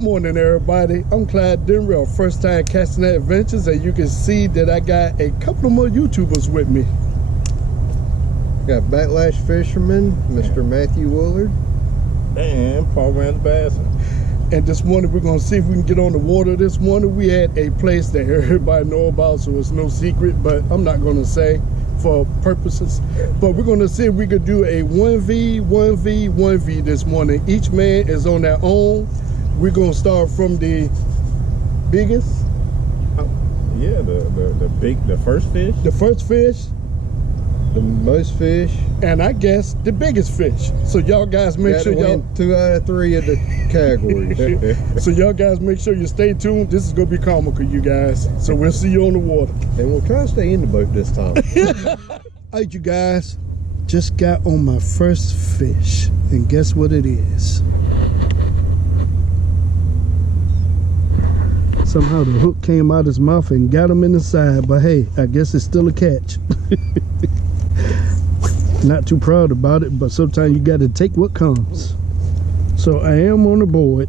Good morning, everybody. I'm Clyde Denver, first time casting adventures, and you can see that I got a couple of more YouTubers with me. Got Backlash Fisherman, Mr. Matthew Woolard, and Paul Rand the Bass. And this morning we're gonna see if we can get on the water. This morning we had a place that everybody know about, so it's no secret, but I'm not gonna say for purposes. But we're gonna see if we could do a 1v, 1v, 1v this morning. Each man is on their own. We're gonna start from the biggest. Yeah, the first fish. The first fish. the most fish, and I guess the biggest fish. So y'all guys make sure y'all 2 out of 3 of the categories. So y'all guys make sure you stay tuned. This is gonna be comical, you guys. So we'll see you on the water. And we'll try to stay in the boat this time. Alright, you guys, just got on my first fish, and guess what it is? Somehow the hook came out his mouth and got him in the side, but hey, I guess it's still a catch. Not too proud about it, but sometimes you got to take what comes. So I am on the board.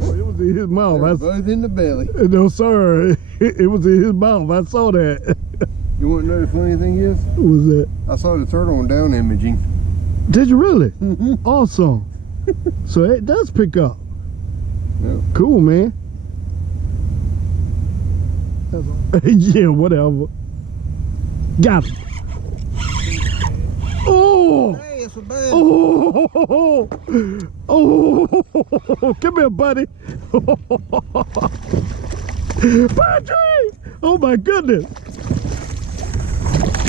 Oh, it was in his mouth. Both in the belly. No, sir. It was in his mouth. I saw that. You want to know the funny thing is? What was that? I saw the turtle on down imaging. Did you really? Mm-hmm. Awesome. So it does pick up. Yeah. Cool, man. Yeah, whatever. Got him. Oh! Hey, it's a bass. Oh! Oh! Come here, buddy. Patrick! Oh my goodness!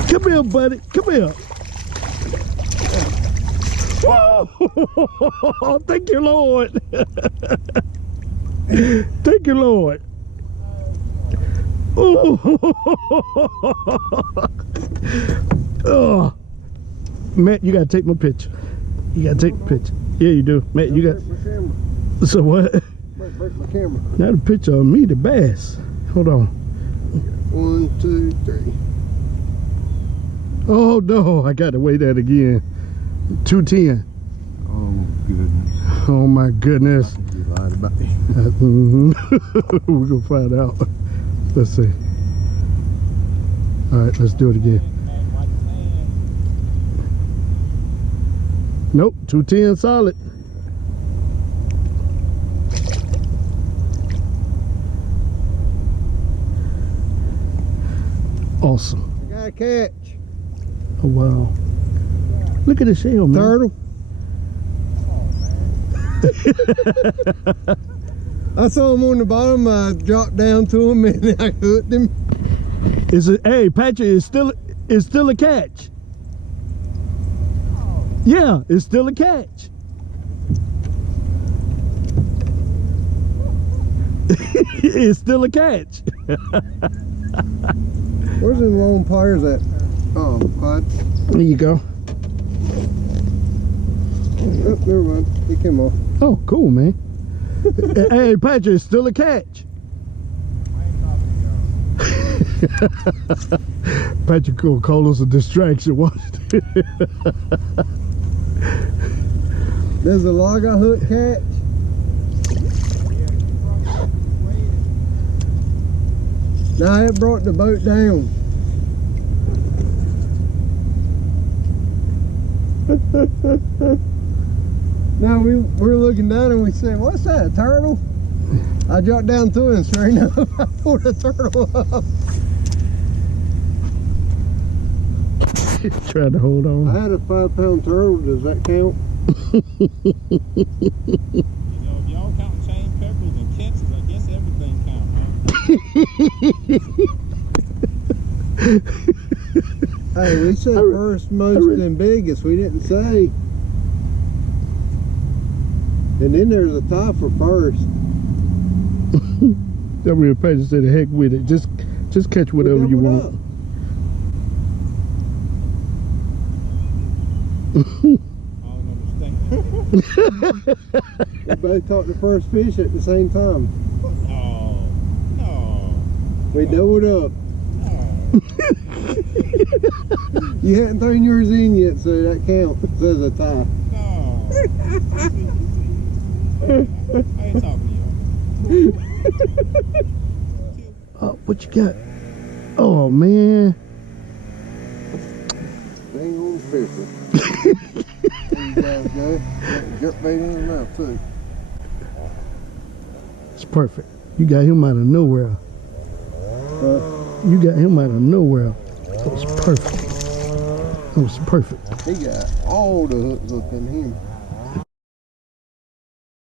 Come here, buddy. Come here. Whoa! Thank you, Lord. Thank you, Lord. Oh, Matt, you gotta take my picture. You gotta take my picture. Yeah, you do, Matt. You got. So what? Break my camera. Not a picture of me, the bass. Hold on. 1, 2, 3. Oh no, I gotta weigh that again. 210. Oh goodness. Oh my goodness. You lied about me. We're gonna find out. Let's see. All right, let's do it again. Nope, 210 solid. Awesome. I got a catch. Oh wow. Look at the shell, man. Turtle. I saw him on the bottom. I dropped down to him and I hooked him. Is it? Hey, Patrick, it's still a catch. Yeah, it's still a catch. It's still a catch. Where's the long pliers at? Oh, Clyde. There you go. Oh, never mind. He came off. Oh, cool, man. Hey, Patrick, it's still a catch. Patrick will call us a distraction. Watch it. There's a log I hook catch. Nah, it brought the boat down. Now we're looking down and we said, "What's that? A turtle?" I dropped down to it and sure enough, I pulled a turtle up. Trying to hold on. I had a 5-pound turtle. Does that count? You know, if y'all counting chain peppers and catches, I guess everything counts, huh? Hey, we said first, most, and biggest. We didn't say. And then there's a tie for first. That real Patrick said, "The heck with it. Just catch whatever you want." I don't understand. We both caught the first fish at the same time. No. We doubled up. No. You hadn't thrown yours in yet, so that counts as a tie. No. I ain't talking to you. What you got? Oh man. They ain't on fishing. There you guys go. Got jerk bait in the mouth too. It's perfect. You got him out of nowhere. You got him out of nowhere. That was perfect. That was perfect. He got all the hooks up in him.